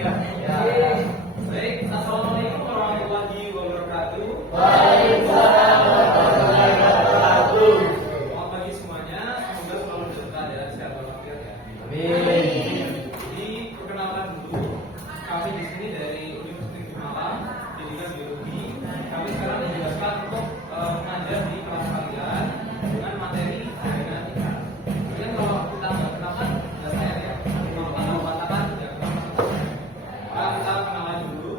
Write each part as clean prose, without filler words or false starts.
ya? Ya. Baik, assalamualaikum warahmatullahi wabarakatuh. Waalaikumsalam warahmatullahi wabarakatuh. Selamat pagi semuanya, semoga selalu dalam keadaan sehat walafiat ya. Amin. Jadi perkenalkan dulu, kami di sini dari Universitas Malang, Pendidikan Biologi. Kami sekarang dijelaskan untuk mengajar di kelas kalian dengan materi genetika. Kemudian kalau kita nggak kenalan, nggak saya ya. Kalau kita katakan tidak kenalan. Maka kita kenalan dulu.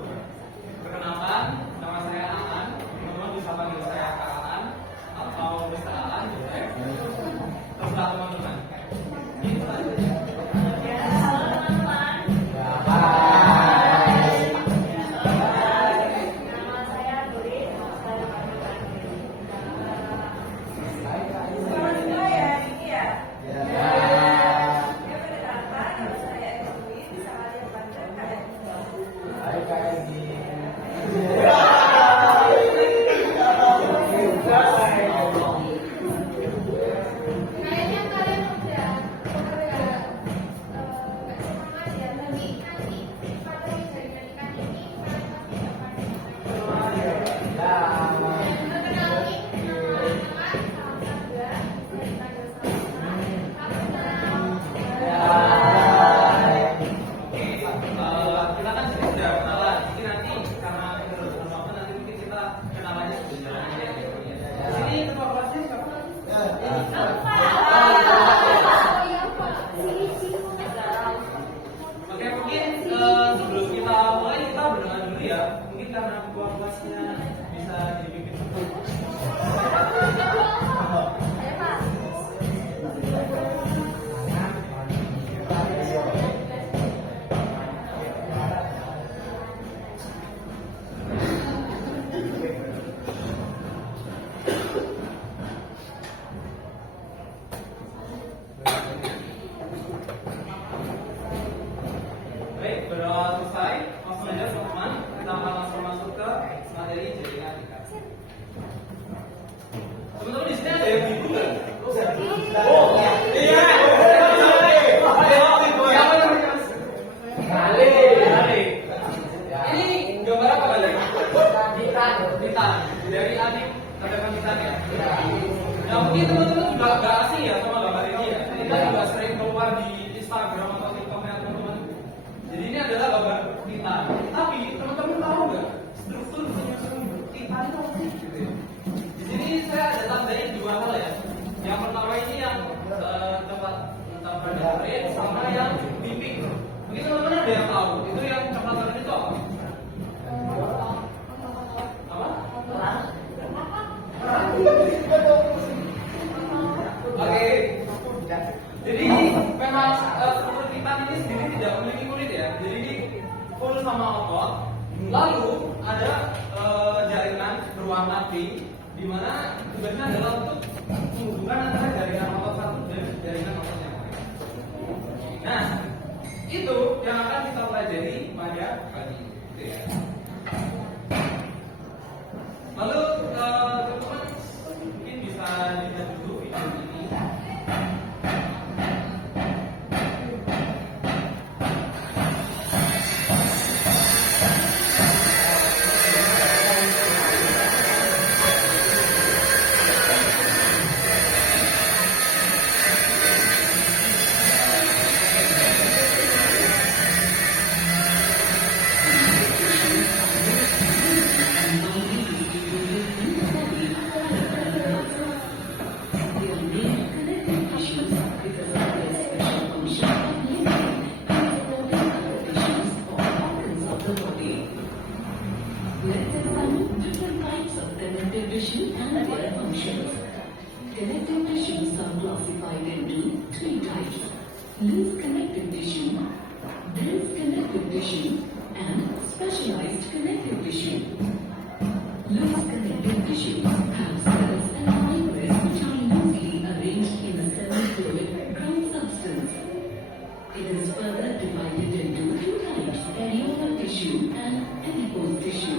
Perkenalkan, nama saya Aan. Teman-teman bisa panggil saya Kak Aan atau Mr. Aan, boleh. Terserah teman-teman. Gitu aja. Kita kan sudah kenalan, jadi nanti karena menurut teman-teman nanti mungkin kita kenalannya sebentar aja ya. Di sini ketua kelasnya siapa? Oke, mungkin sebelum kita mulai kita berdoa dulu ya. Mungkin karena ketua kelasnya bisa dipimpin. Baik, berdoa selesai, langsung aja teman-teman, kita akan langsung masuk ke materi jaringan tingkat. Teman-teman di sini ada yang bingung nggak? Oh, iya. Siapa yang mas? Kali. Ini gambar apa kali? Bintang. Dari Adik katakan bintang ya. Nah, mungkin teman-teman juga nggak asing ya sama gambar ini ya. Ini kan juga sering keluar di Instagram atau TikToknya teman-teman. Jadi ini adalah gambar titan. Tapi teman-teman tahu nggak struktur penyusun titan itu apa sih? Gitu ya. Di sini saya ada tambahin dua hal ya. Yang pertama ini yang tempat red sama yang pimping. Mungkin teman-teman ada yang tahu itu yang tempat red itu apa? Apa? Oke. Jadi memang struktur titan ini sendiri tidak memiliki kulit ya. Jadi ini full sama otot. Lalu ada jaringan berwarna pink, di mana tugasnya adalah untuk menghubungkan antara jaringan otot satu dan jaringan otot yang lain. Nah, itu yang akan kita pelajari pada pagi ini. Gitu ya. Lalu teman-teman mungkin bisa lihat dulu video ini. Let's examine different types of connective tissue and their functions. Connective tissues are classified into three types: loose connective tissue, dense connective tissue, and specialized connective tissue. Loose connective tissues have cells and fibers which are loosely arranged in a semi-fluid ground substance. It is further divided into two types: areolar tissue and adipose tissue.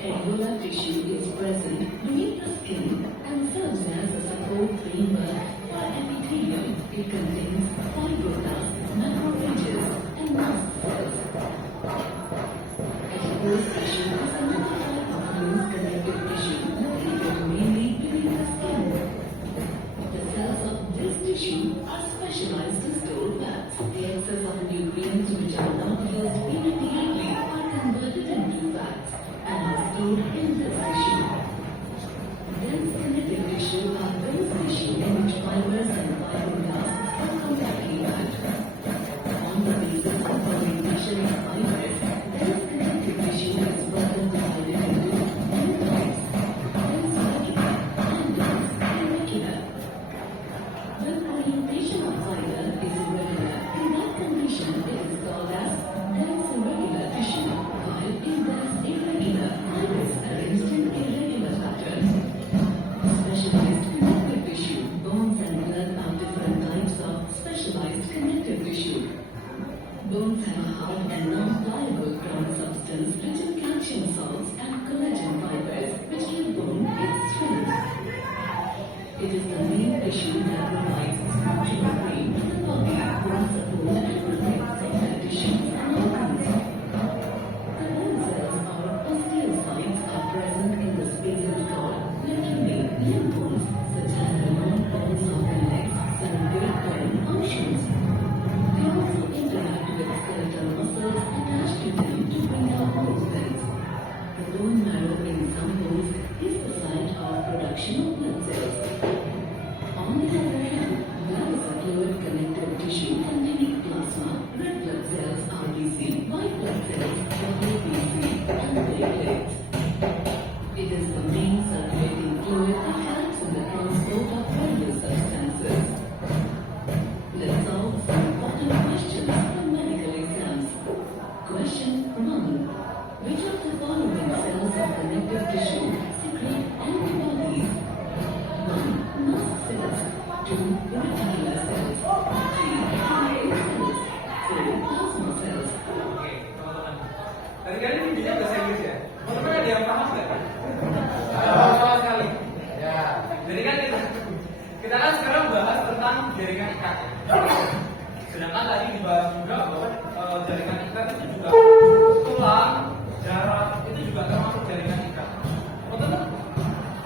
Areolar tissue is present beneath the skin and serves as a support framework for epithelium. It contains fibroblasts, macrophages, and mast cells. used immediately are converted into fats and are stored in this tissue. Dense connective tissue are those tissue in which fibers and fibroblasts are compactly packed. On the basis of orientation of fibers, dense connective tissue is further divided into two types: dense regular and dense irregular. When orientation of fiber is irregular, in that condition it is called as dense irregular tissue, while in dense irregular, fibers arranged in irregular patterns. Specialized connective tissue, bones and blood are different types of specialized connective tissue. Bones have a hard and non-pliable ground substance rich in calcium salts and collagen fibers, which give bone its strength. It is the main tissue that provides structural frame to the body, bone support and protects other tissues and organs. The bone cells or osteocytes are present in the spaces called literally limb bones, such as the long bones of the legs, serve great bone functions. They also interact with skeletal muscles attached to them to bring out bone cells. The bone marrow in some bones is the site of production of blood cells. On the other hand, blood is a fluid connective tissue containing plasma, red blood cells RBC, white blood cells WBC, and platelets. It is the main circulating fluid that helps in the transport of various substances. Let's solve some important questions from medical exams. Question 1. Which of the following cells of connective tissue secrete antibodies? 1. Mast cells. 2. Reticular cells. 3. Immune cells. 4. Plasma cells. Oke, teman-teman. Tadi kan ini videonya bahasa Inggris ya? Teman-teman ada yang paham nggak? Sama sekali. Ya. Jadi kan kita kan sekarang bahas tentang jaringan ikat. Sedangkan tadi dibahas juga bahwa jaringan ikat itu juga tulang, darah itu juga termasuk jaringan ikat. Teman-teman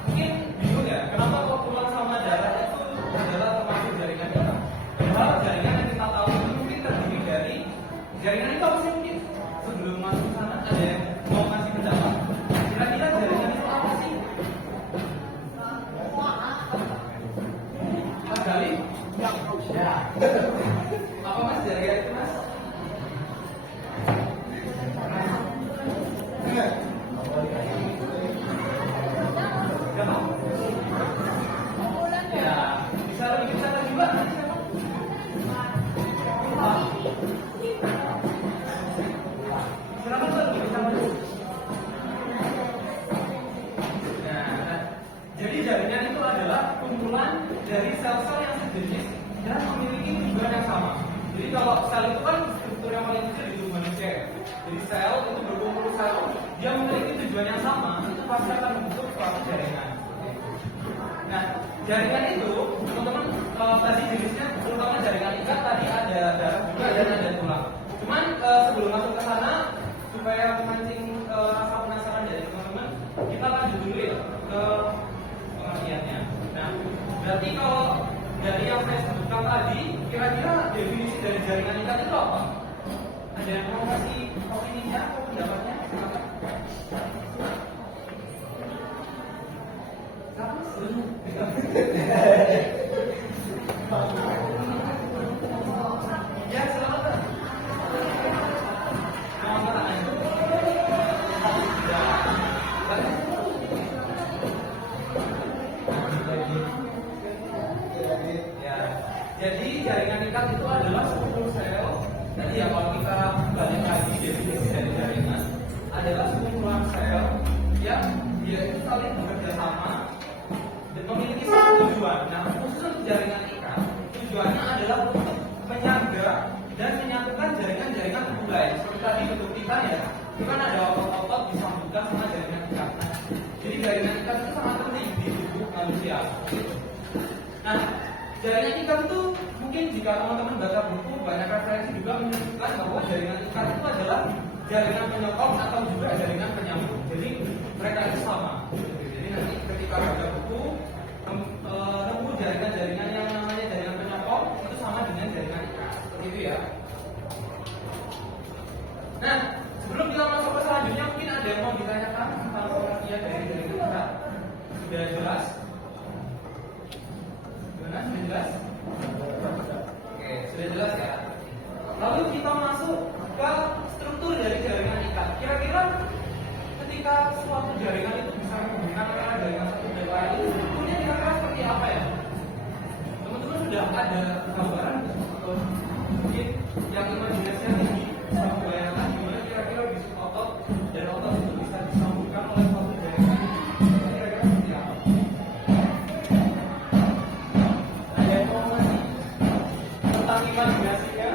mungkin bingung ya, kenapa kok tulang sama darah itu adalah termasuk jaringan ikat? Padahal jaringan yang kita tahu itu mungkin terdiri dari jaringan itu apa sih mungkin? Sebelum masuk ke sana ada yang mau kasih pendapat? Kira-kira jaringan itu apa sih? Mas Gali? Ya. Apa mas jaringan itu mas? Gak mau? Ya, bisa lebih bisa lagi mbak? Silakan mbak, bisa maju. Nah, jadi jaringan itu adalah kumpulan dari sel-sel yang sejenis dan memiliki tujuan yang sama. Jadi kalau sel itu kan struktur yang paling kecil di tubuh manusia ya. Jadi sel itu berkumpul sel, dia memiliki tujuan yang sama, itu pasti akan membentuk suatu jaringan. Nah, jaringan itu teman-teman tadi jenisnya terutama jaringan ikat tadi ada darah juga dan ada tulang. Cuman sebelum masuk ke sana supaya memancing rasa penasaran dari teman-teman, kita lanjut dulu ya ke pengertiannya. Nah, berarti kalau dari yang saya sebutkan tadi, kira-kira definisi dari jaringan ikat itu apa? Ada yang mau kasih opininya atau pendapatnya? Ya, selamat. Mau tangan. Ya. Jadi jaringan ikat itu adalah 10 sel. Jadi ya kalau kita balik lagi definisi dari jaringan adalah sekumpulan sel yang dia itu saling bekerja sama dan memiliki satu tujuan. Nah, khusus untuk jaringan ikat, tujuannya adalah untuk menyangga dan menyatukan jaringan-jaringan tubuh lain. Seperti tadi bentuk kita ya, itu kan ada otot-otot disambungkan sama jaringan ikat. Jadi jaringan ikat itu sangat penting di tubuh manusia. Nah, jaringan ikat itu mungkin jika teman-teman baca buku banyak referensi juga menyebutkan bahwa jaringan ikat itu adalah jaringan penyokong atau juga jaringan penyambung. Jadi mereka itu sama. Jadi nanti ketika baca buku nemu jaringan-jaringan yang namanya jaringan penyokong itu sama dengan jaringan ikat. Seperti itu ya. Lalu kita masuk ke struktur dari jaringan ikat. Kira-kira ketika suatu jaringan itu bisa menghubungkan antara jaringan satu dan lain, itu strukturnya kira-kira seperti apa ya? Teman-teman sudah ada gambaran atau mungkin yang imajinasinya tinggi bisa membayangkan gimana kira-kira bisik otot dan otot itu bisa disambungkan oleh suatu jaringan itu kira-kira seperti apa? Ada yang mau ngasih tentang imajinasinya?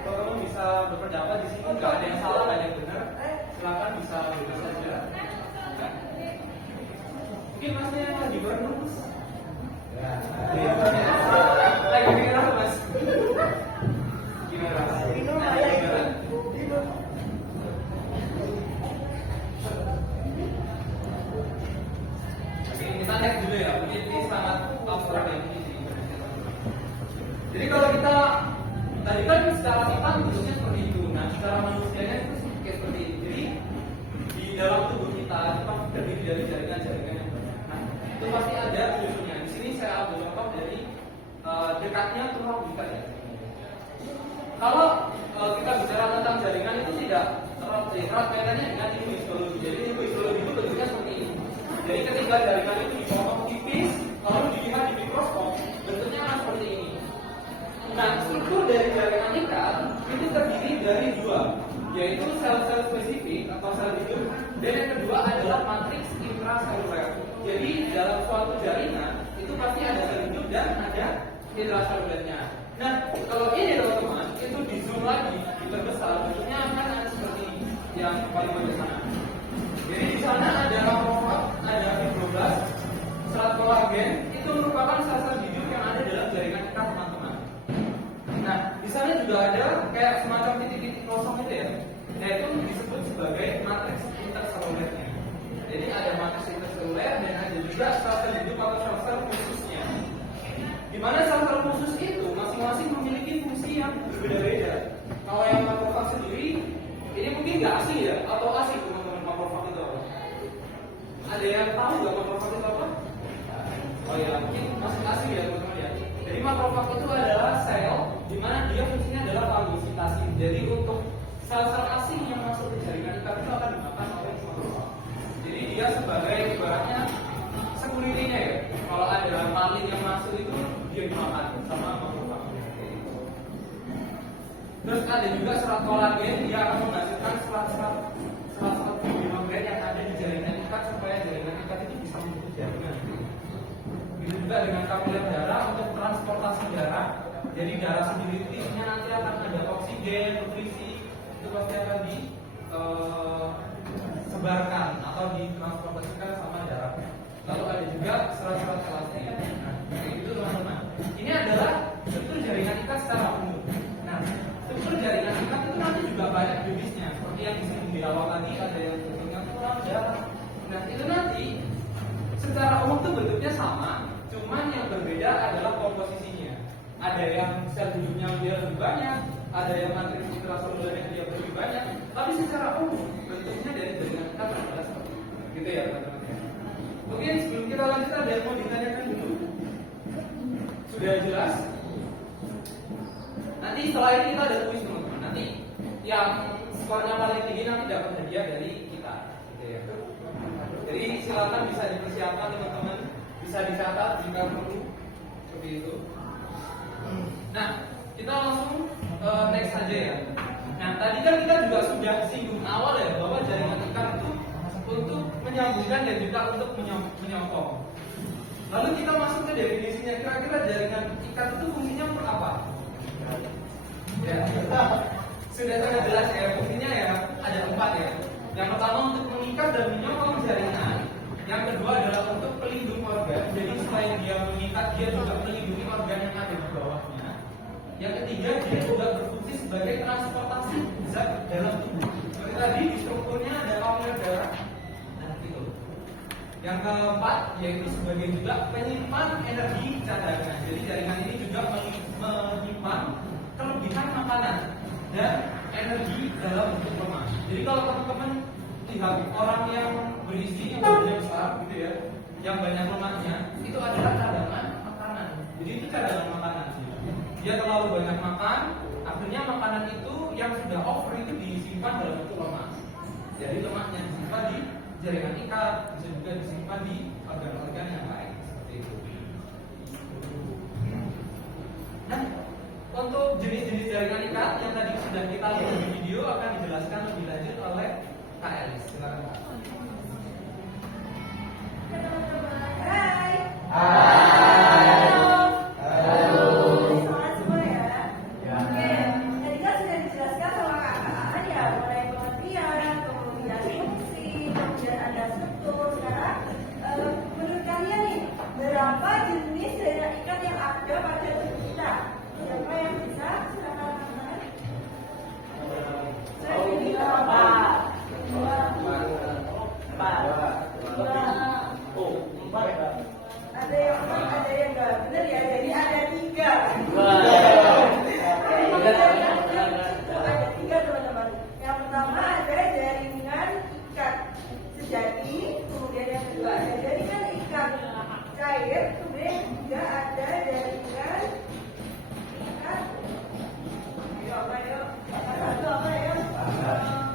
Teman-teman bisa berpendapat di sini, nggak ada yang salah, nggak ada yang benar. Silakan bisa bebas saja. Mungkin masnya yang lagi berenung. Lagi mikir apa mas? Gimana? Oke, kita next dulu ya. Mungkin ini sangat abstrak ya. Jadi kalau kita tadi kan secara sifat bentuknya seperti itu. Nah, secara manusianya itu kayak seperti ini. Jadi di dalam tubuh kita itu pasti terdiri dari jaringan-jaringan yang banyak. Nah, itu pasti ada penyusunnya. Di sini saya ambil contoh dari dekatnya tulang ikat ya. Kalau kita bicara tentang jaringan itu tidak erat kaitannya dengan ilmu histologi. Jadi ilmu histologi itu bentuknya seperti ini. Jadi ketika jaringan itu dipotong tipis, lalu dilihat di mikroskop, bentuknya akan seperti ini. Nah, struktur dari jaringan ikat itu terdiri dari dua, yaitu sel-sel spesifik atau sel hidup, dan yang kedua adalah matriks intraseluler. Jadi dalam suatu jaringan itu pasti ada sel hidup dan ada intraselulernya. Nah, kalau ini teman-teman itu di zoom lagi, diperbesar, bentuknya akan ada seperti ini, yang paling bawah sana. Jadi di sana ada makrofag, ada fibroblast, serat kolagen, itu merupakan sel-sel hidup yang ada dalam jaringan ikat teman-teman. Nah, di sana juga ada kayak semacam titik-titik kosong itu ya. Nah, itu disebut sebagai matriks interselulernya. Jadi ada matriks interseluler dan ada juga sel-sel hidup atau sel-sel khususnya. Di mana sel-sel khusus itu masing-masing memiliki fungsi yang berbeda-beda. Kalau yang makrofag sendiri, ini mungkin nggak asing ya, atau asing teman-teman makrofag itu apa? Ada yang tahu nggak makrofag itu apa? Oh ya, mungkin masih asing ya teman-teman ya. Jadi makrofag itu adalah sel di mana dia fungsinya adalah fagositasi. Jadi untuk sel-sel asing yang masuk ke jaringan ikat itu akan dimakan oleh makrofag. Jadi dia sebagai ibaratnya security-nya ya. Kalau ada maling yang masuk itu dia dimakan sama makrofag. Terus ada juga serat kolagen, dia akan menghasilkan serat-serat fibroblast yang ada di jaringan ikat supaya jaringan ikat itu bisa membentuk jaringan. Begitu juga dengan kapiler darah untuk transportasi darah. Jadi darah sendiri itu isinya nanti akan ada oksigen, nutrisi, itu pasti akan disebarkan atau ditransportasikan sama darah. Lalu ada juga serat-serat elastik. Nah, itu teman-teman. Ini adalah struktur jaringan ikat secara umum. Nah, struktur jaringan ikat itu nanti juga banyak jenisnya. Seperti yang disebut di awal tadi, ada yang bentuknya tulang, darah. Nah, itu nanti secara umum itu bentuknya sama, cuman yang berbeda adalah komposisinya. Ada yang sel hidupnya dia lebih banyak, ada yang matriks intraselulernya dia lebih banyak. Tapi secara umum bentuknya dari jaringan ikat adalah seperti itu. Gitu ya teman-teman. Mungkin sebelum kita lanjut ada yang mau ditanyakan dulu? Sudah jelas? Nanti setelah ini kita ada kuis teman-teman. Nanti yang skornya paling tinggi nanti dapat hadiah dari kita. Gitu ya. Jadi silakan bisa dipersiapkan teman-teman, bisa dicatat jika perlu seperti itu. Nah, kita langsung next saja ya. Nah, tadi kan kita juga sudah singgung awal ya bahwa jaringan ikat itu untuk menyambungkan dan juga untuk menyokong. Lalu kita masuk ke definisinya. Kira-kira jaringan ikat itu fungsinya untuk apa? Ya, sudah sangat jelas ya. Fungsinya ya ada 4 ya. Yang pertama untuk mengikat dan menyokong jaringan. Yang kedua adalah untuk pelindung organ. Jadi selain dia mengikat, dia juga melindungi organ yang ada di bawahnya. Yang ketiga, dia juga berfungsi sebagai transportasi zat dalam tubuh. Seperti tadi di strukturnya ada kapiler darah. Nah, gitu. Yang keempat yaitu sebagai juga penyimpan energi cadangan. Jadi jaringan ini juga menyimpan kelebihan makanan dan energi dalam bentuk lemak. Jadi kalau teman-teman lihat orang yang berisi yang badannya besar gitu ya, yang banyak lemaknya, itu adalah cadangan makanan. Jadi itu cadangan makanan sih. Dia terlalu banyak makan, akhirnya makanan nanti disimpan dalam bentuk lemak. Jadi lemaknya disimpan di jaringan ikat, bisa juga disimpan di organ-organ yang lain seperti itu. Nah, untuk jenis-jenis jaringan ikat yang tadi sudah kita lihat di video akan dijelaskan lebih lanjut oleh Kak Elis. Silakan Kak. Hai. Halo. Semangat semua ya. Oke, tadi kan sudah dijelaskan sama kakak ya mulai pengertian, kemudian fungsi, kemudian ada struktur. Sekarang menurut kalian nih berapa jenis jaringan ikat yang ada pada tubuh kita? Siapa yang bisa? Silakan. Saya ini berapa? Dua. Ada yang empat, ada yang enggak. Benar ya? Jadi ada tiga. Ada tiga teman-teman. Yang pertama ada jaringan ikat sejati, kemudian yang kedua ada jaringan ikat cair, kemudian yang ketiga ada jaringan ikat. Ayo apa ya? Satu apa ya?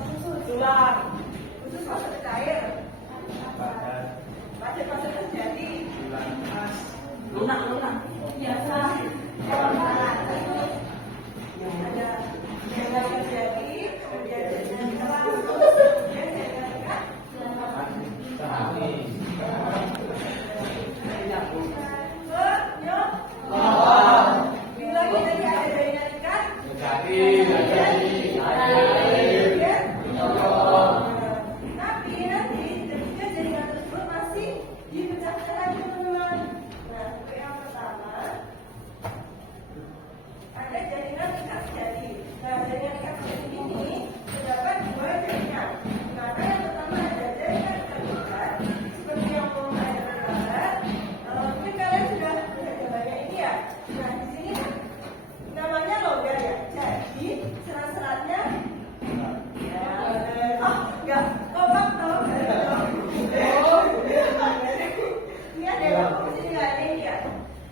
Khusus tulang. Khusus maksudnya cair. Pasir-pasir terjadi. Lunak. Biasa. Ada jaringan terjadi, kemudian jaringan keras, kemudian jaringan ikat. Bila kita ada jaringan ikat, tapi nanti ketika jaringan tersebut masih dipecahkan lagi teman-teman. Nah, untuk yang pertama ada jaringan ikat sejati. Nah, jaringan ikat sejati ini terdapat dua jaringan. Maka yang pertama ada jaringan ikat ikat seperti yang mau ada gambar. Mungkin kalian sudah gambarnya ini ya. Nah, di sini namanya logam ya. Jadi serat-seratnya enggak. Kompak tau. Ini ada yang sini nggak ada ini ya.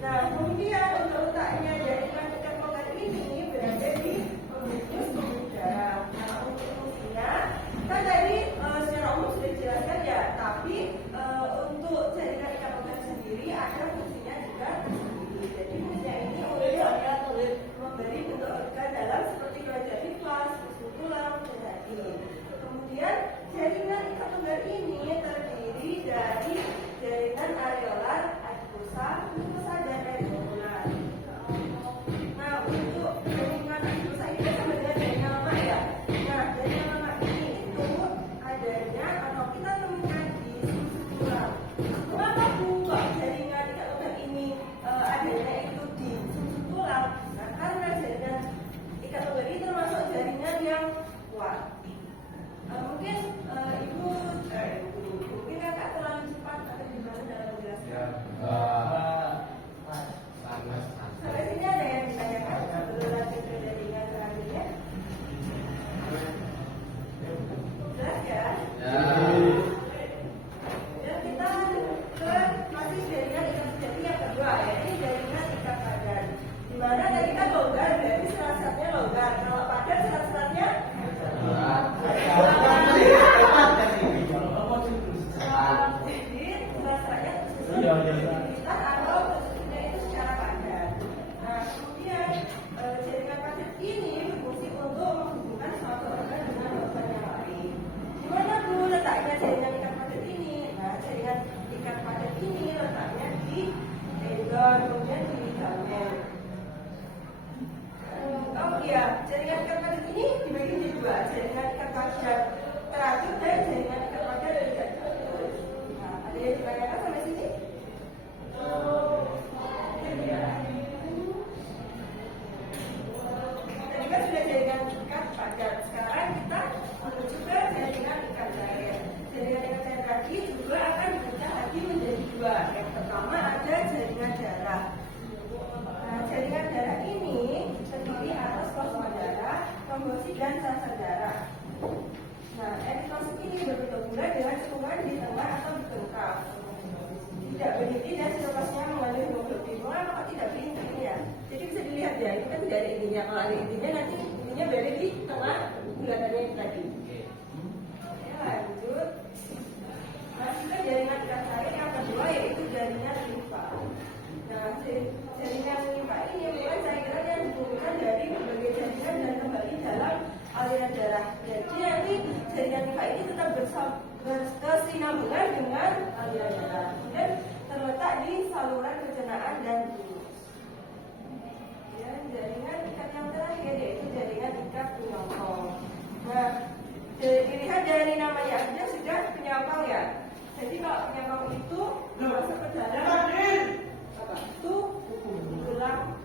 Nah, kemudian untuk letaknya jaringan ikat logam ini berada di pembungkus pembuluh darah. Nah, untuk fungsinya kan tadi secara umum sudah dijelaskan ya. Tapi untuk jaringan ikat logam sendiri ada fungsinya juga tersendiri. Jadi fungsinya ini untuk memberi bentuk organ dalam seperti kelenjar limfas, usus tulang, dan kemudian jaringan ikat tunggal ini terdiri dari jaringan areolar, adiposa, mucosa, dan reticular. Nah, untuk jaringan adiposa ini sama dengan jaringan lemak ya. Nah, jaringan lemak ini itu adanya atau kita temukan di usus tulang. Kenapa kok jaringan ikat tunggal ini adanya itu di usus tulang? Nah, karena jaringan ikat tunggal ini termasuk jaringan yang kuat. Mungkin ibu mungkin kakak terlalu cepat atau gimana dalam menjelaskan. Sampai sini ada yang ditanyakan sebelum lanjut ke jaringan selanjutnya. Jelas ya? Dan kita lanjut ke masih jaringan ikat sejati yang kedua ya. Ini jaringan ikat padat. Dimana tadi kan logam berarti serat-seratnya logam. Kalau padat serat-seratnya atau bentuknya itu secara padat. Nah, kemudian jaringan padat ini berfungsi untuk menghubungkan suatu organ dengan organ yang lain. Di mana dulu letaknya jaringan ikat padat ini? Nah, jaringan ikat padat ini letaknya di endon, kemudian di ligamen. Oh iya, jaringan ikat padat ini dibagi menjadi dua, jaringan ikat padat teratur dan jaringan ikat padat tidak teratur. Nah, ada yang ditanyakan sampai sini? Tadi kan sudah jaringan ikat padat. Sekarang kita menuju ke jaringan ikat cair. Jaringan ikat cair tadi juga akan dipecah lagi menjadi dua. Yang pertama ada jaringan darah. Nah, jaringan darah ini terdiri atas plasma darah, trombosit, dan sel darah. Nah, eritrosit ini berbentuk bulat dengan cekungan di tengah atau di tengkap. Tidak berinti dan sitoplasmanya mengandung hemoglobin. Mengapa tidak berinti ini ya? Jadi bisa dilihat ya, ini kan tidak ada intinya. Kalau ada intinya nanti intinya berada di tengah bulatannya itu tadi. Oke, lanjut. Masih ke jaringan ikat cair yang kedua yaitu jaringan limfa. Nah, jaringan limfa ini merupakan cairan yang dihubungkan dari berbagai jaringan dan kembali dalam aliran darah. Jadi nanti jaringan limfa ini tetap berkesinambungan dengan aliran darah dan terletak di saluran pencernaan dan timus. Ya, jaringan ikat yang terakhir yaitu jaringan ikat penyokong. Nah, dilihat dari namanya aja sudah penyokong ya. Jadi kalau penyokong itu masuk ke dalam apa? Tulang.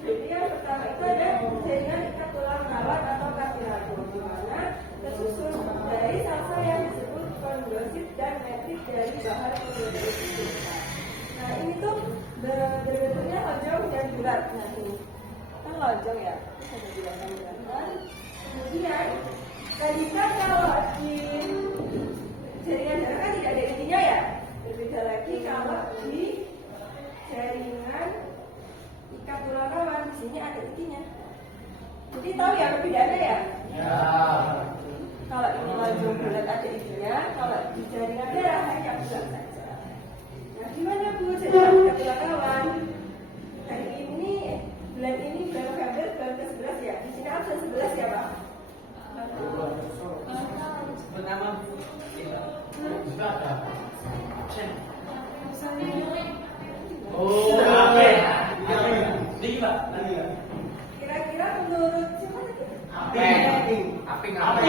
Jadi yang pertama itu ada jaringan ikat tulang rawat atau kartilagum, di mana tersusun dari sel-sel yang disebut kondrosit dan metrik dari bahan kondrosit. Nah ini tuh bentuknya lonjong dan bulat. Nah ini kan lonjong ya, bisa dijelaskan. Kemudian tadi kan kalau di jaringan darah kan tidak ada intinya ya. Berbeda lagi kalau di jaringan ikat tulang rawan di sini ada intinya. Jadi tahu ya perbedaannya ya? Ya. Kalau ini lonjong bulat ada intinya, kalau di jaringan darah hanya bulat saja. Nah, gimana Bu jaringan ikat tulang rawan? Hari ini bulan ini bulan November bulan ke-11 ya. Di sini absen 11 ya Pak? Bernama Sudah ada. Oh, oke. Jadi Pak, Kira-kira menurut siapa tadi? Aping. Api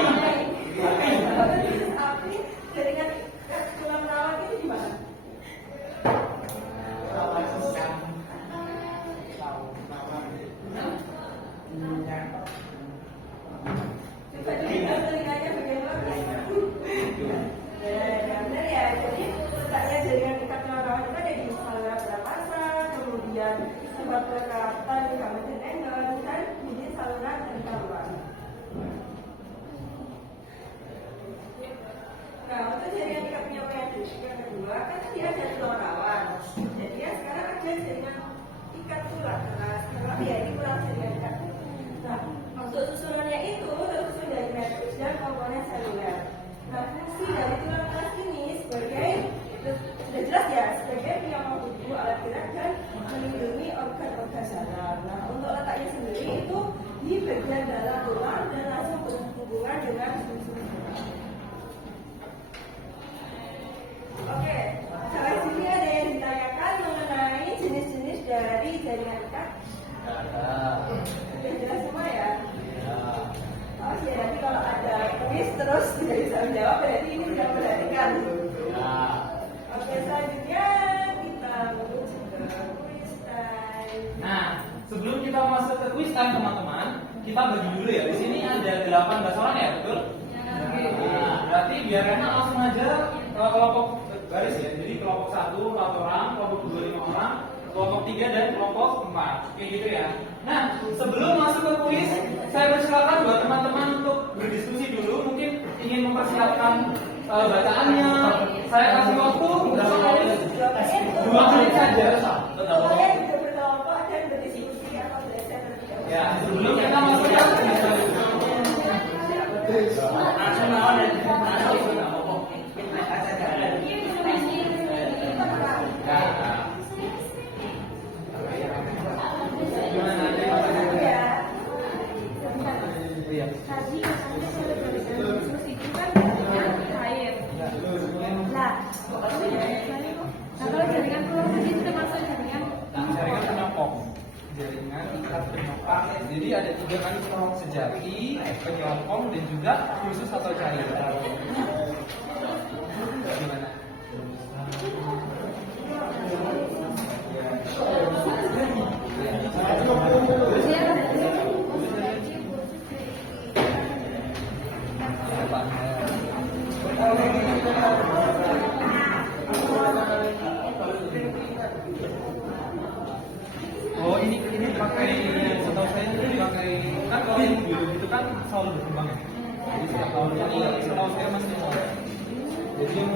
jaringan ikat tulang rawan itu di mana? Coba dilihat telinganya bagaimana? Benar ya. Jadi letaknya jaringan ikat tulang rawan itu ada di saluran pernapasan, kemudian tempat perekatan di kamar dan endon, dan di saluran pencernaan. Nah, untuk jaringan ikat penyokong yang kedua kan tadi ada tulang rawan. Jadi ya sekarang ada jaringan ikat tulang keras. Kenapa ya ini tulang jaringan ikat? Nah, untuk susunannya itu tersusun dari matriks dan komponen seluler. Nah, fungsi dari tulang keras ini sebagai sudah jelas ya sebagai penyokong tubuh, alat gerak dan melindungi organ-organ saraf. Nah, untuk letaknya sendiri itu di bagian dalam tulang dan langsung berhubungan dengan sumber tulang. Oke, sampai sini ada yang ditanyakan mengenai jenis-jenis dari jaringan ikat? Sudah jelas semua ya? Oke, nanti kalau ada kuis terus tidak bisa menjawab berarti ini sudah perhatikan. Oke, selanjutnya kita menuju ke kuis time. Nah, sebelum kita masuk ke quiz time teman-teman, kita bagi dulu ya. Di sini ada 18 orang ya, betul? Nah, berarti biar enak langsung aja kelompok garis ya. Jadi kelompok 1 4 orang, kelompok 2 5 orang, kelompok 3 dan kelompok 4. Kayak gitu ya. Nah, sebelum masuk ke kuis, saya persilakan buat teman-teman untuk berdiskusi dulu. Mungkin ingin mempersiapkan bacaannya. Saya kasih waktu berapa menit? 2 menit saja. Kalian juga berkelompok dan berdiskusi atau belajar terlebih dahulu. Ya, sebelum kita masuk ke kuis. Tadi katanya kalau jaringan khusus itu kan jaringan cair. Nah, kalau jaringan khusus itu termasuk jaringan Jaringan penyokong. Jaringan ikat penyokong. Jadi ada 3 kali penyokong sejati, penyokong dan juga khusus atau cair. Gimana? Oh ini pakai, setahu saya ini pakai, kan kalau yang biru itu kan selalu berkembang ya. Jadi setiap tahun ini setahu saya masih sama. Jadi yang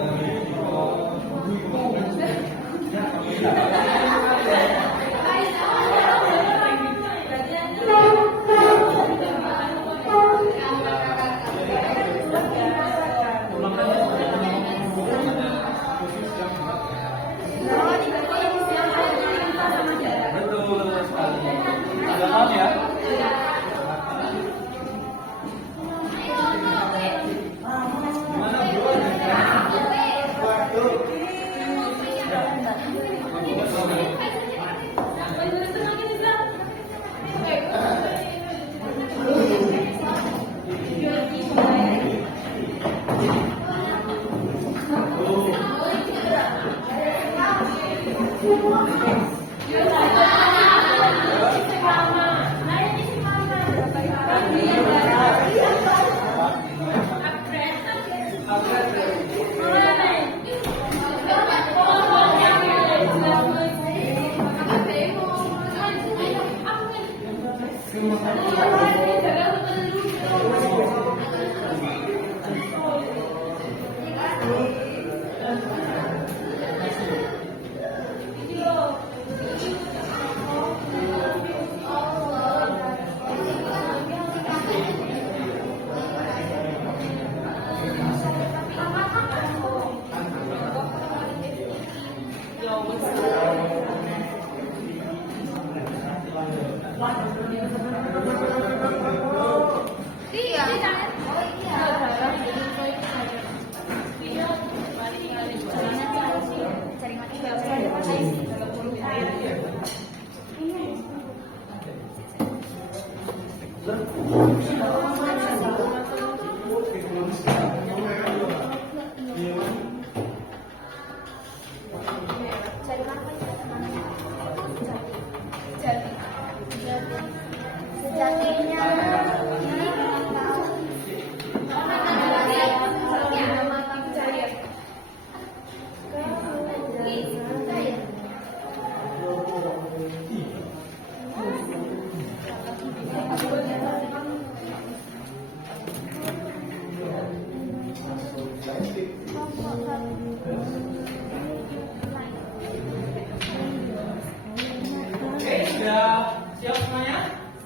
Oke, sudah siap semuanya?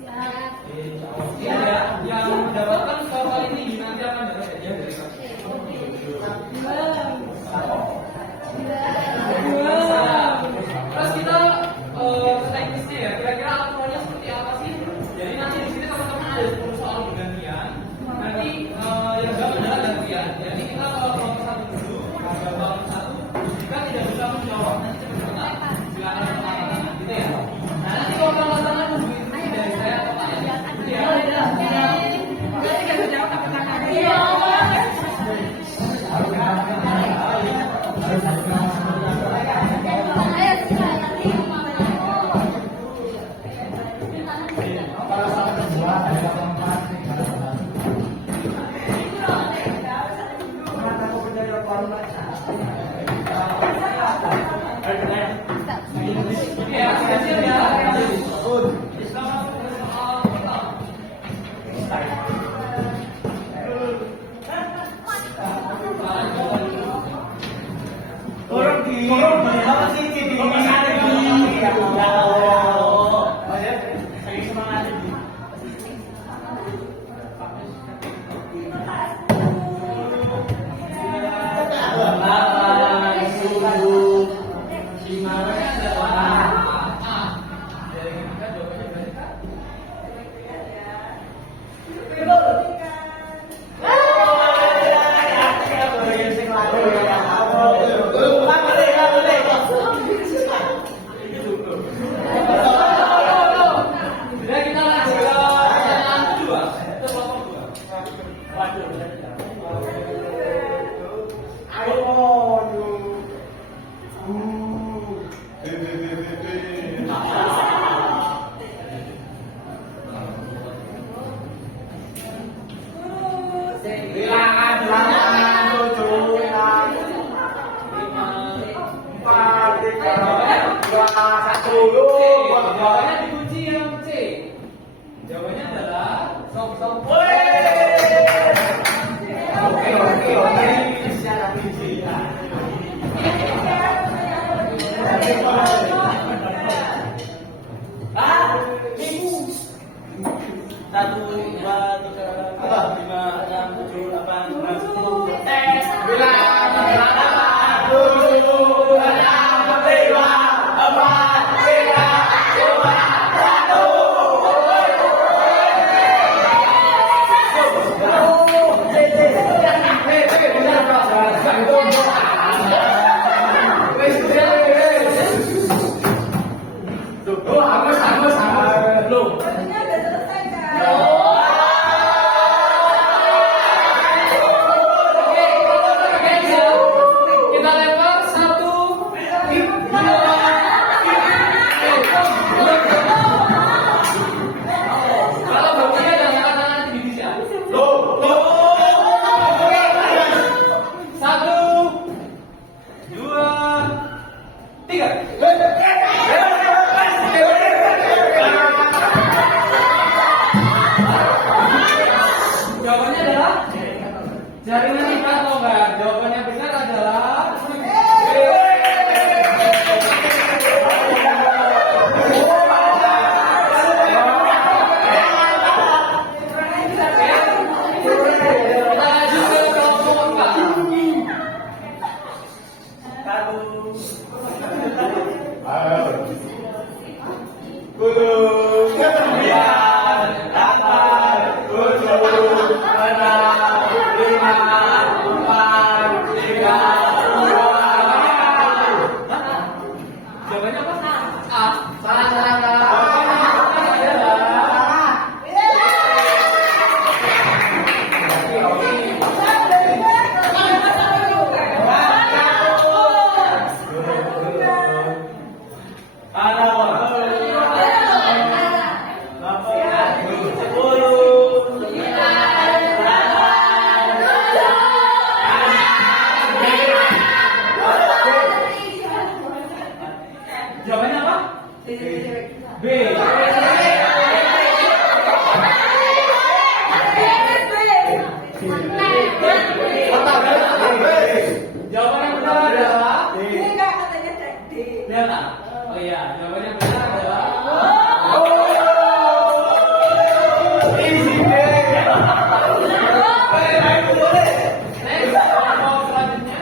Siap. Ya, yang mendapatkan skor paling tinggi nanti akan dapat hadiah dari kelas. Terus kita ke teknisnya ya, kira-kira aturannya seperti apa sih? Jadi nanti di sini teman-teman ada 10 soal bergantian. Nanti yang jawab adalah gantian. Jadi kita kalau kelompok satu dulu, jawab satu. Jika tidak bisa menjawab, nanti cepat-cepat silakan mengatakan gitu ya. Nah nanti kalau pasangan nunggu itu dari saya atau kalian. Ya, siap ya. Jawabannya dikunci yang C. Jawabannya adalah sok-sok. Satu, dua, tiga, empat, lima, enam, tujuh, delapan, sembilan, sepuluh. Tes. Bilang, Waktunya udah selesai kan? Oke, Jawabannya adalah jaringan ikat longgar. Jawaban yang benar adalah jawabannya apa? A. Salah. Jawabannya apa? B. Jawaban yang benar adalah Delta. Oh iya, jawaban yang benar adalah selanjutnya.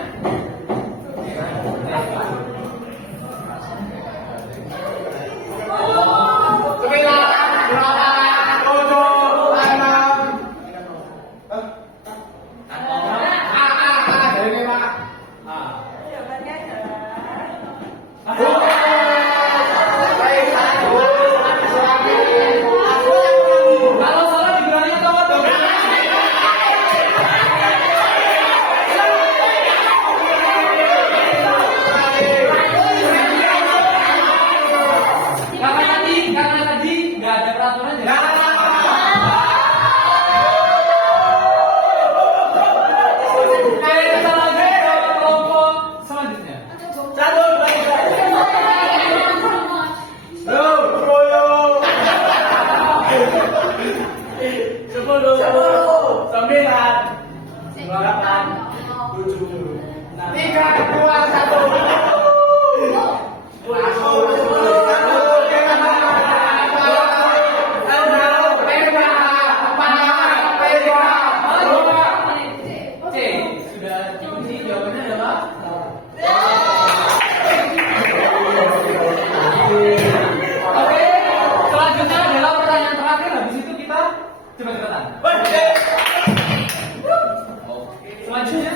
Kalau salah dibilangnya apa dong? Karena tadi nggak ada peraturan ya. Oke, kita lanjut ke kelompok selanjutnya. C. Sudah dikunci, jawabannya adalah Oke, selanjutnya adalah pertanyaan terakhir. Habis itu kita cepet-cepetan. Selanjutnya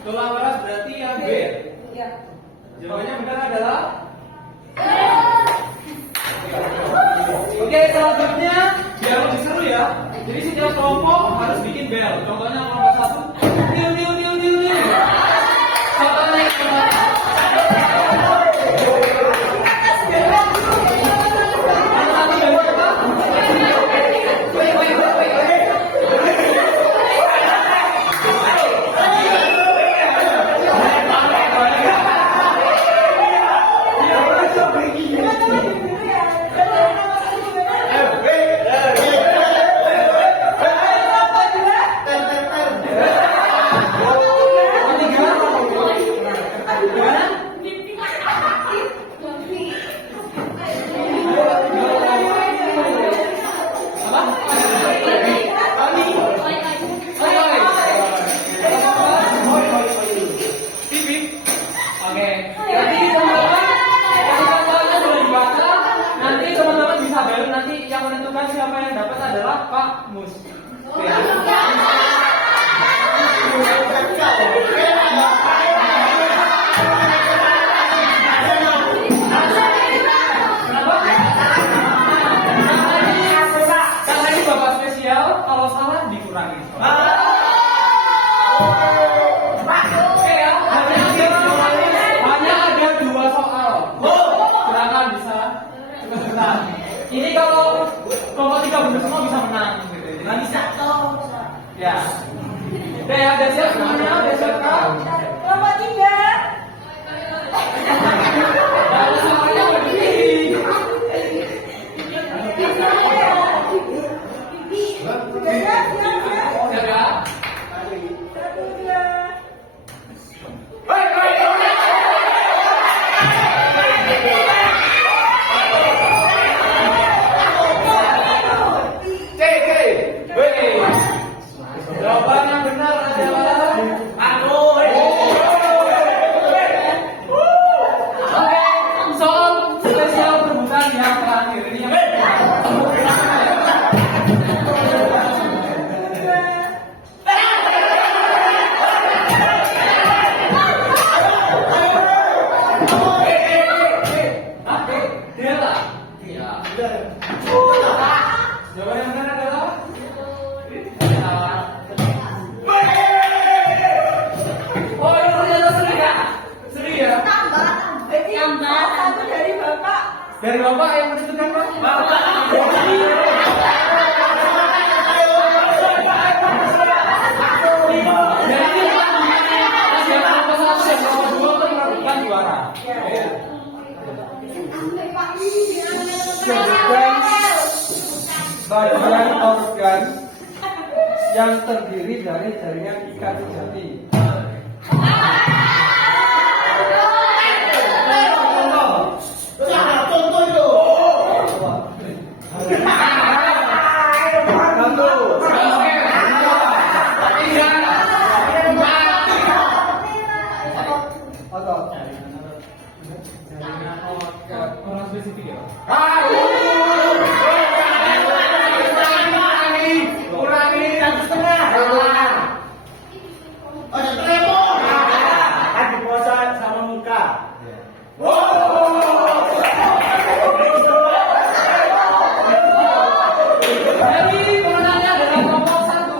Kelas berarti yang B. Jawabannya benar adalah Oke, selanjutnya biar lebih seru ya. Jadi setiap kelompok harus bikin bel. Contohnya kelompok satu, niu. Contohnya Pak Mus. Karena ini Bapak spesial, kalau salah dikurangi. Oke ya, hanya ada 2 soal. Silakan bisa. Nah, ini kalau kelompok 3 benar semua bisa menang gitu. Jadi bisa. Ya. Udah ya, udah siap semuanya, udah siap kak? Kelompok 3. Kalau semuanya berdiri. Sudah siap, siap, siap. Siap ya? 1, 2. Jawaban yang benar adalah Oke, soal spesial perebutan yang terakhir ini yang dia lah. Iya. Jawaban yang benar adalah oh, ini ternyata sedih ya? Sedih ya? Jadi satu dari Bapak. Dari Bapak yang menentukan Pak? Bapak. Jadi masih ada nomor 1 dan nomor 2 kan merupakan juara. Bagian organ yang terdiri dari jaringan ikat jati. Orang spesifik ya? Kurangi 1,5. Sama muka. Jadi pemenangnya adalah nomor 1.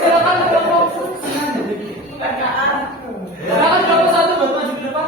Silakan kelompok. Silakan kelompok 1 buat maju ke depan.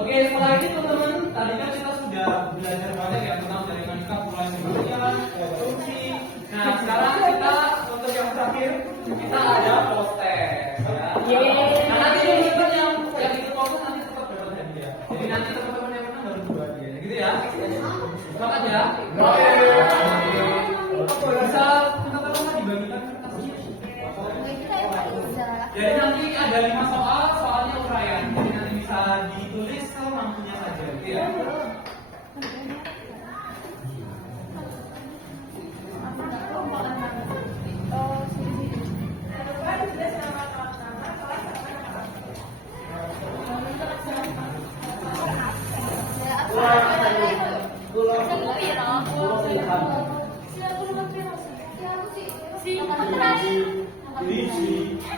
Oke, setelah ini teman-teman, tadi kan kita sudah belajar banyak ya tentang jaringan ikat, mulai sebelumnya, konstruksi. Nah, sekarang kita untuk yang terakhir kita ada proses. Ya. Nah, nanti teman-teman yang ikut proses nanti tetap dapat hadiah. Jadi nanti teman-teman yang menang baru dua hadiah, gitu ya. Semangat ya. Bisa teman-teman dibagikan kertasnya. Jadi nanti ada 5 soal, soalnya uraian. Jadi nanti bisa ditulis kalau mampunya saja, gitu ya.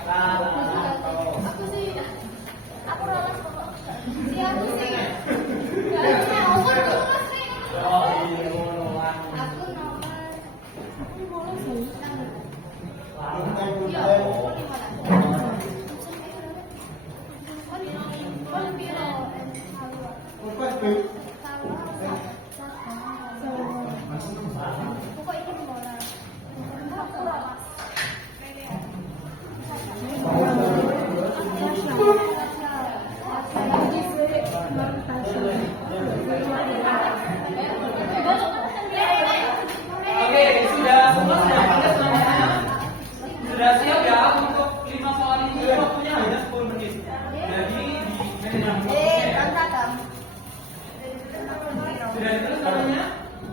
Aku sih, aku ralas kok. Si aku sih. Gak aku dulu mas nih. Oh iya, ngono lah. Aku nomor. Aku boleh sih. Iya, aku di Oke, sudah semua sudah ada semuanya. Sudah siap ya untuk 5 soal ini waktunya hanya 10 menit. Jadi di sudah ditulis namanya?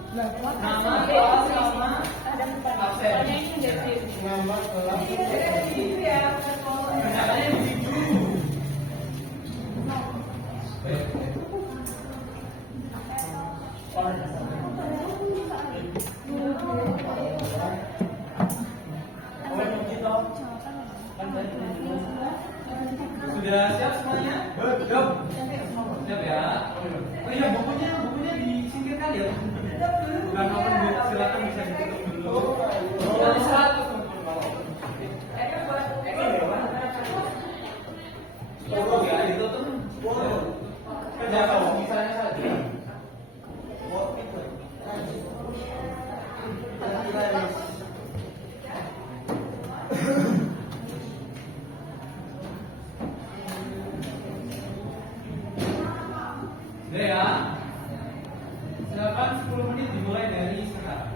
Nama, kelas, sama absen. Kenyataannya begitu. Sudah siap semuanya? Siap. Siap ya. Oh iya, bukunya disingkirkan ya. Bukan open book, silakan bisa ditutup dulu. Nanti 100 teman-teman. Ya, ditutup. Kerja kamu misalnya saja. Sudah ya. Silakan 10 menit dimulai dari sekarang.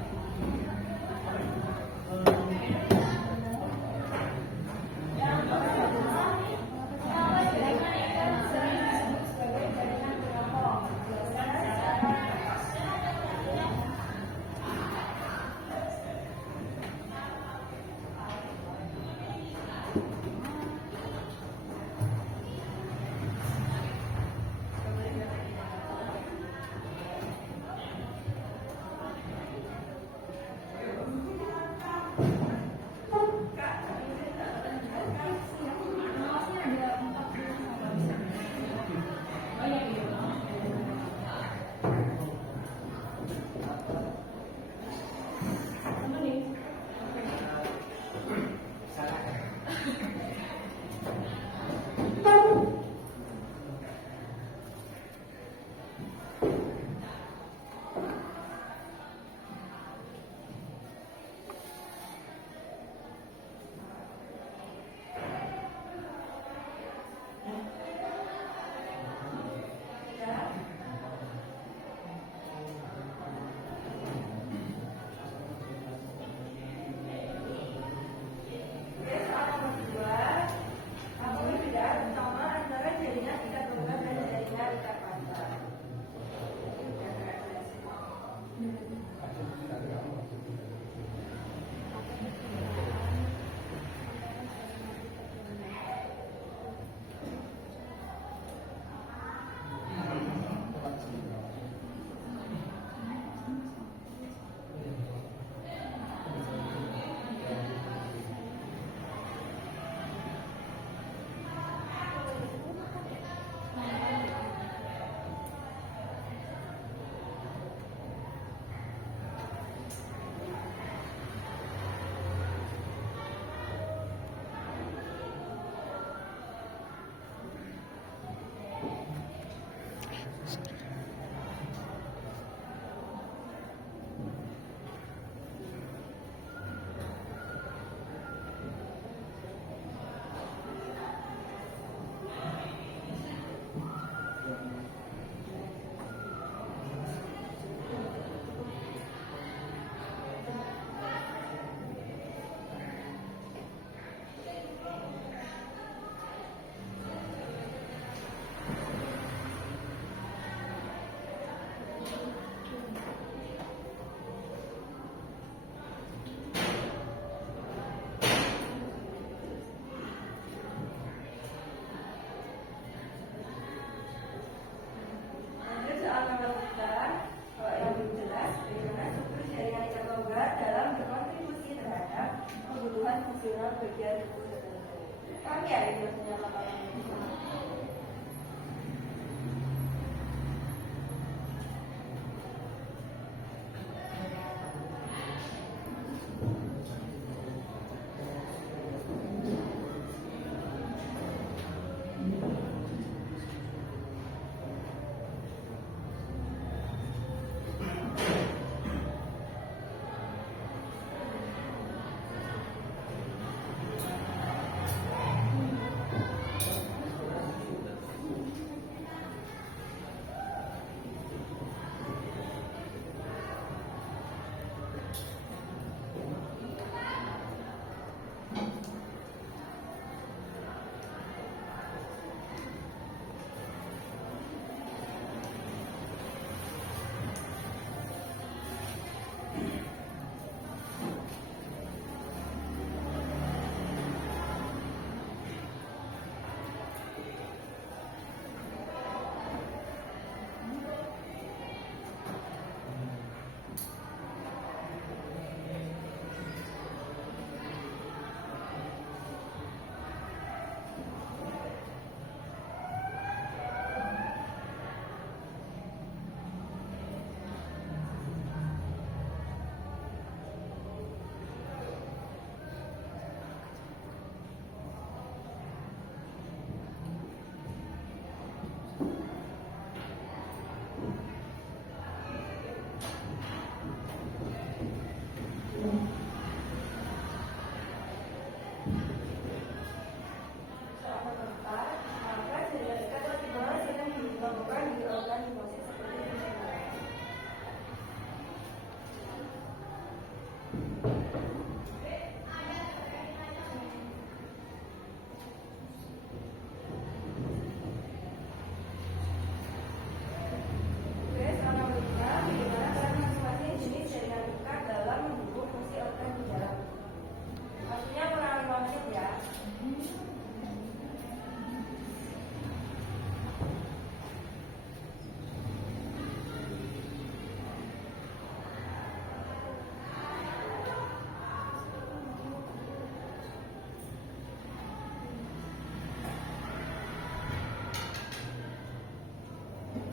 Nomor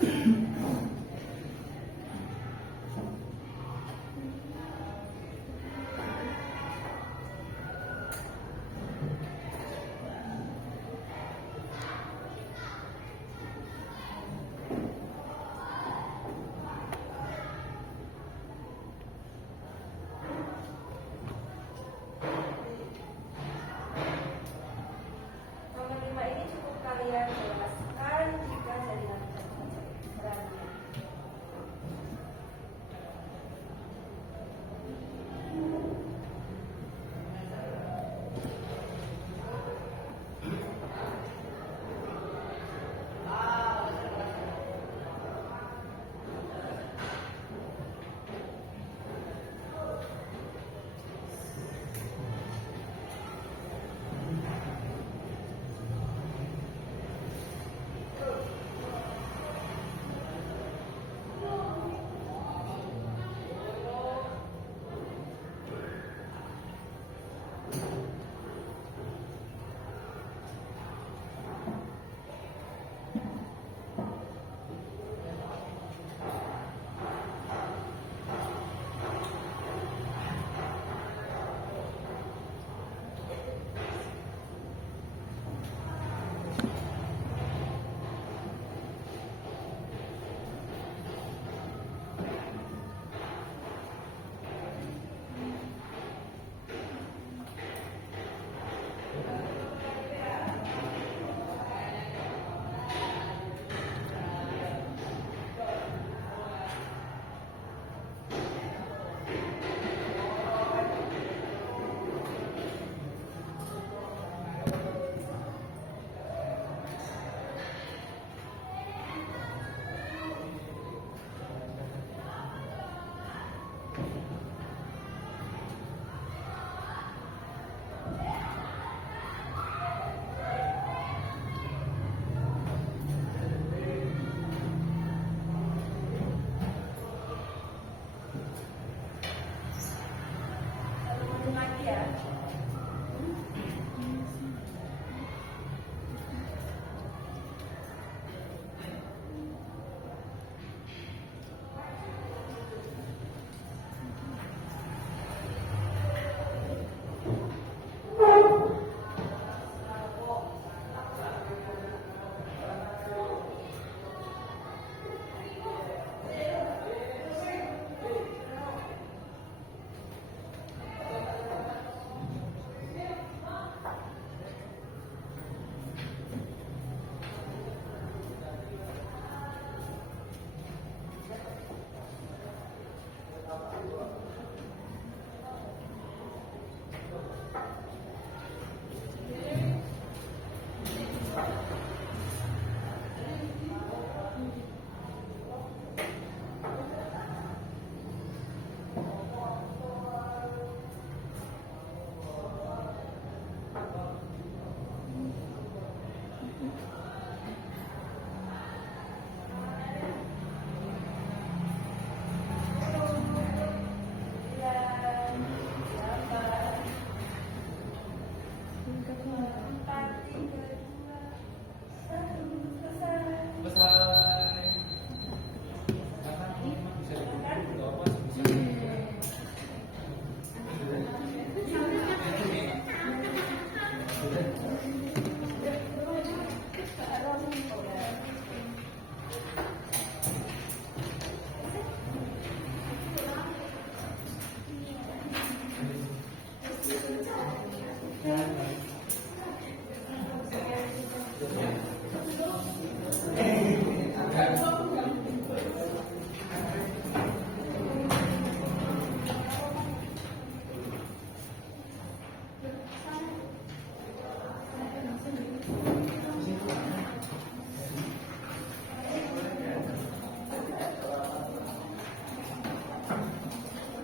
5 ini cukup kalian jelaskan jika jaringan perannya. Lagi ya.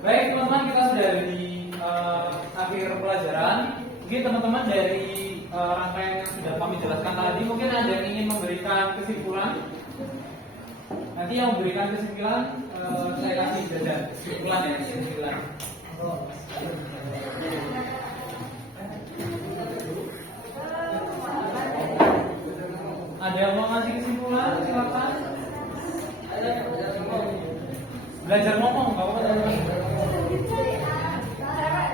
Baik teman-teman, kita sudah di akhir pelajaran. Mungkin teman-teman dari rangkaian yang sudah kami jelaskan tadi, mungkin ada yang ingin memberikan kesimpulan. Nanti yang memberikan kesimpulan saya kasih jajan kesimpulan ya, kesimpulan. Ada yang mau ngasih kesimpulan? Silakan. Belajar ngomong, nggak apa-apa. Cewek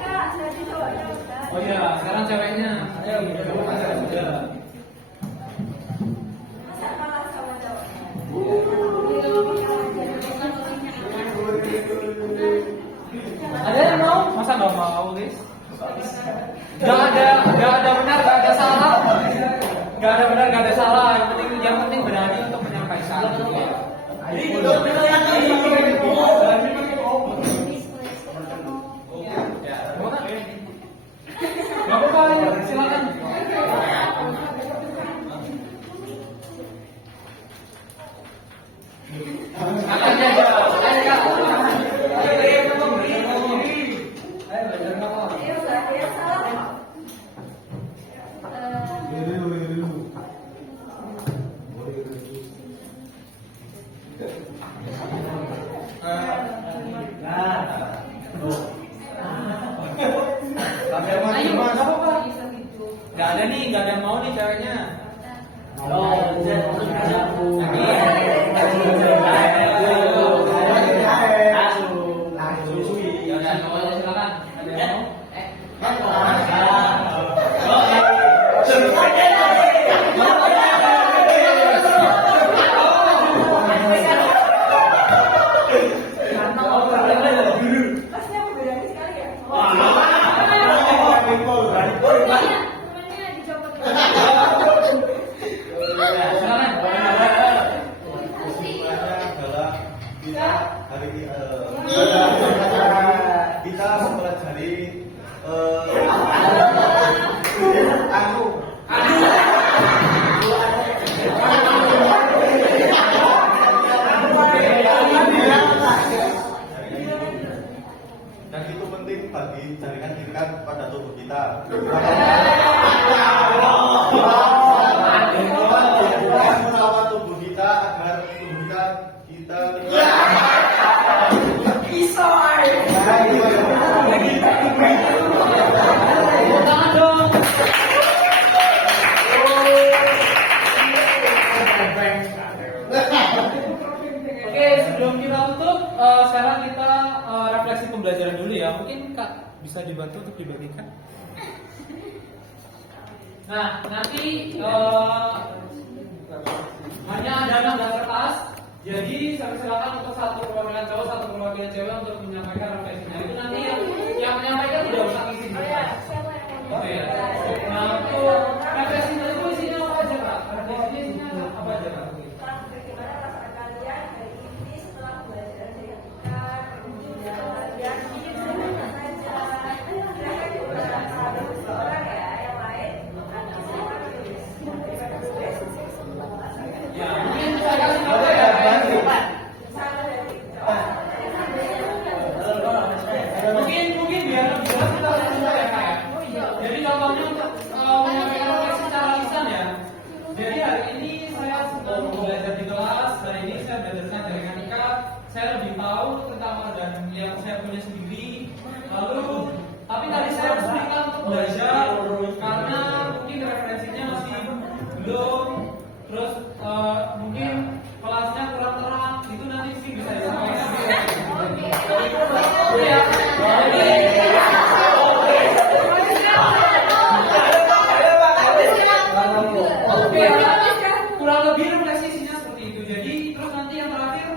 kak, jadi cowoknya udah. Oh iya, sekarang ceweknya. Ayo, coba saja. Masa kalah sama cowoknya? Ada yang mau? Masa nggak mau, guys? Gak ada benar, gak ada salah. Gak ada benar, gak ada salah. Yang penting berani untuk menyampaikan. Jadi belum kita yang Gak apa-apa, silakan. Kakaknya aja. Dia udah dia salah. Ayo, gak apa-apa. Gak ada nih, gak ada yang mau nih ceweknya. Ya udah, cowoknya silakan. Ada yang mau? Masnya berani sekali ya? Temennya dicopot. Silakan. Kita mempelajari dan itu penting bagi jaringan tingkat pada tubuh kita. Merawat tubuh kita agar tubuh kita Tangan dong. Oke, sebelum kita tutup, sekarang kita refleksi pembelajaran dulu ya. Mungkin Kak bisa dibantu untuk dibagikan. Nah, nanti hanya ada 16 kertas. Jadi silakan untuk satu perwakilan cowok, satu perwakilan cewek untuk menyampaikan refleksinya. Itu nanti yang menyampaikan tidak usah ngisi di kertas. Oh ya. Nah, untuk refleksinya itu isinya apa aja Kak? Refleksinya isinya apa aja Kak? Bagaimana perasaan kalian hari ini setelah belajar dengan kita? Kemudian kalian ingin bagaimana saja? Mereka juga ada seseorang ya yang lain. Ada semua tulis. Daripada tulis, Ya, mungkin saya kasih tahu ya. sama dari Mungkin biar lebih jelas kita langsung ya Kak ya. Jadi contohnya untuk menyampaikan refleksi secara lisan ya. Jadi hari ini saya sedang belajar di kelas. Hari ini saya belajar tentang jaringan ikat. Saya lebih tahu tentang organ yang saya punya sendiri. Lalu, tapi tadi saya kesulitan untuk belajar karena mungkin referensinya masih belum. Terus mungkin kelasnya kurang terang. Itu nanti sih bisa disampaikan. Ya. Oke, kurang lebih refleksi isinya seperti itu. Jadi terus nanti yang terakhir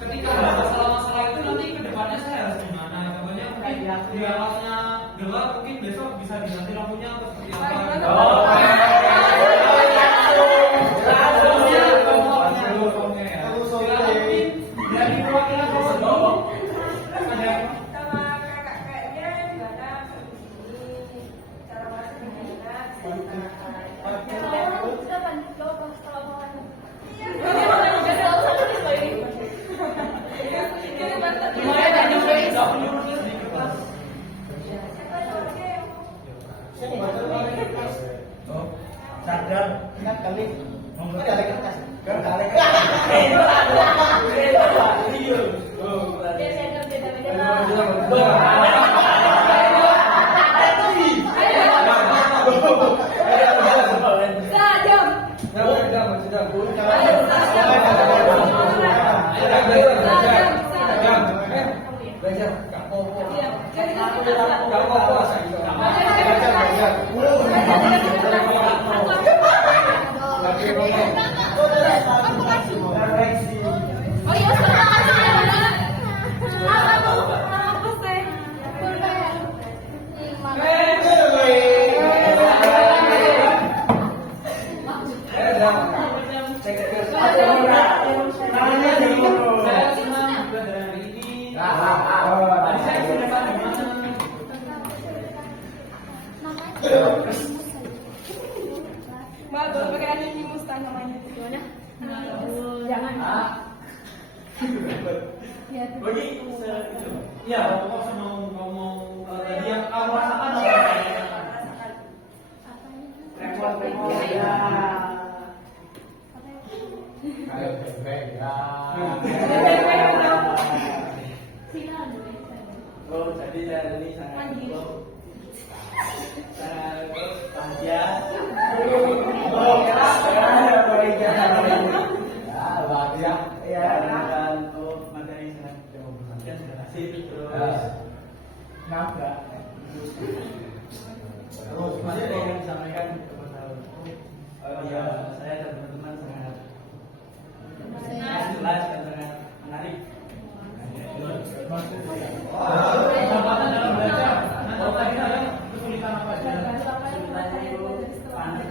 ketika ada masalah-masalah itu nanti kedepannya saya harus gimana? Contohnya mungkin di alasnya gelap, mungkin besok bisa diganti lampunya atau seperti apa? Dari perwakilan tersebut ada sama kakak-kakaknya gimana ini cara masuk gimana lumayan hanya 30 menit di kertas. Oh iya, sama aku sih. Namanya dulu. Saya senang belajar hari ini. Tadi saya sudah Mbak, boleh pakai anjing mustang namanya. Gimana? Jangan. Bagi, ya, aku ngomong tadi yang kamu rasakan apa? Repot-repot ya. Oh, jadi saya ini sangat bahagia. Ya, dan materi sangat terus nabrak. Terus materi yang disampaikan kepada ya saya dan teman-teman sangat jelas dan sangat menarik. Hambatan dalam belajar. Kalau tadi ada kesulitan apa aja? Kesulitan itu panik.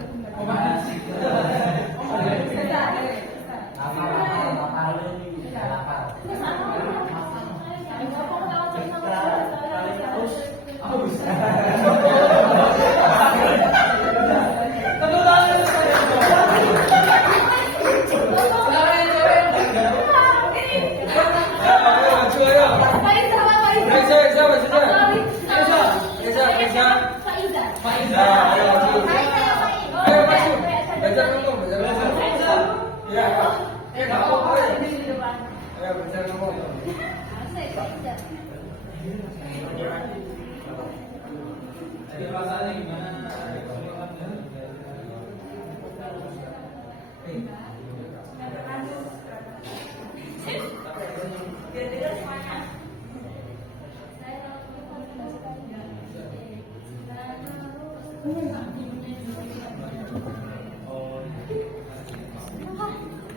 Jadi perasaannya gimana?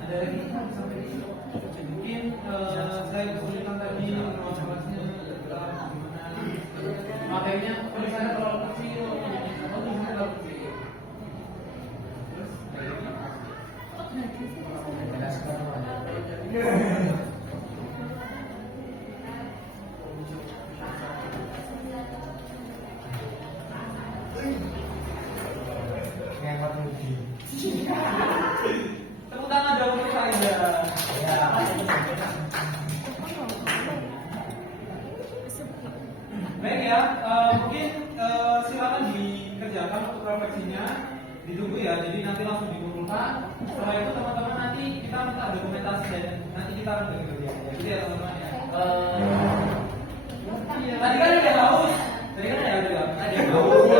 Ada lagi sampai mungkin saya kesulitan tadi menjelasnya gimana materinya tulisannya terlalu kecil, tulisannya terlalu kecil. Tepuk tangan dong untuk Faiza. Baik ya, mungkin silakan dikerjakan untuk refleksinya, ditunggu ya. Jadi nanti langsung dikumpulkan. Setelah itu teman-teman nanti kita minta dokumentasi dan nanti kita akan bagi kerja. Jadi ya teman-teman ya. Tadi kan ada haus, tadi kan ada juga. Ada haus.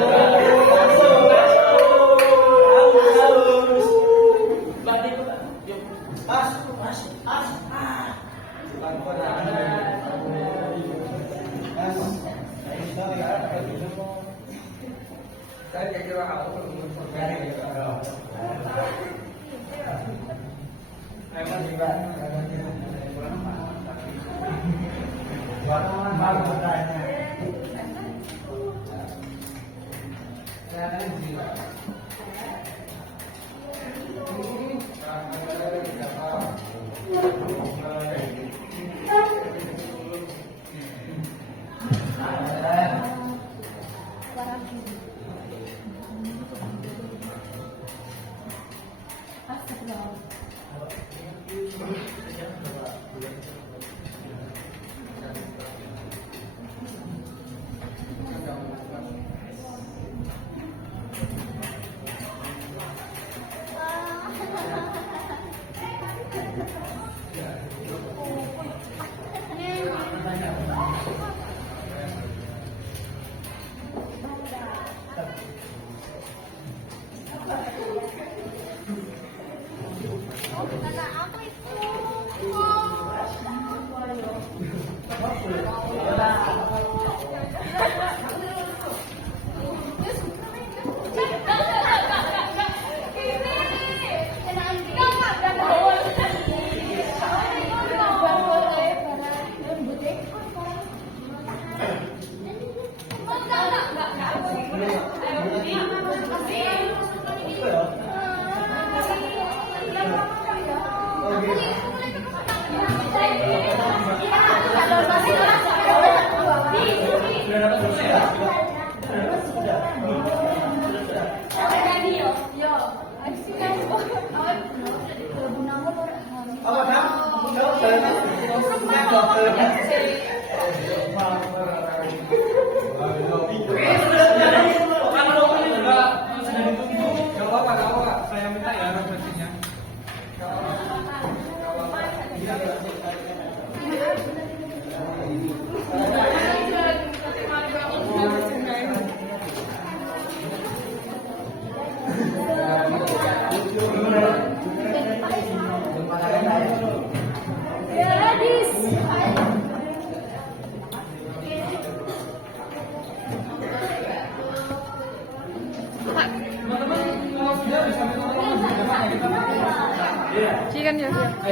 Kalau dokumen juga sudah ditunggu. Gak apa-apa. Saya minta ya referensinya. Teman-teman kalau sudah bisa minta tolong di depan ya kita. Sikan ya.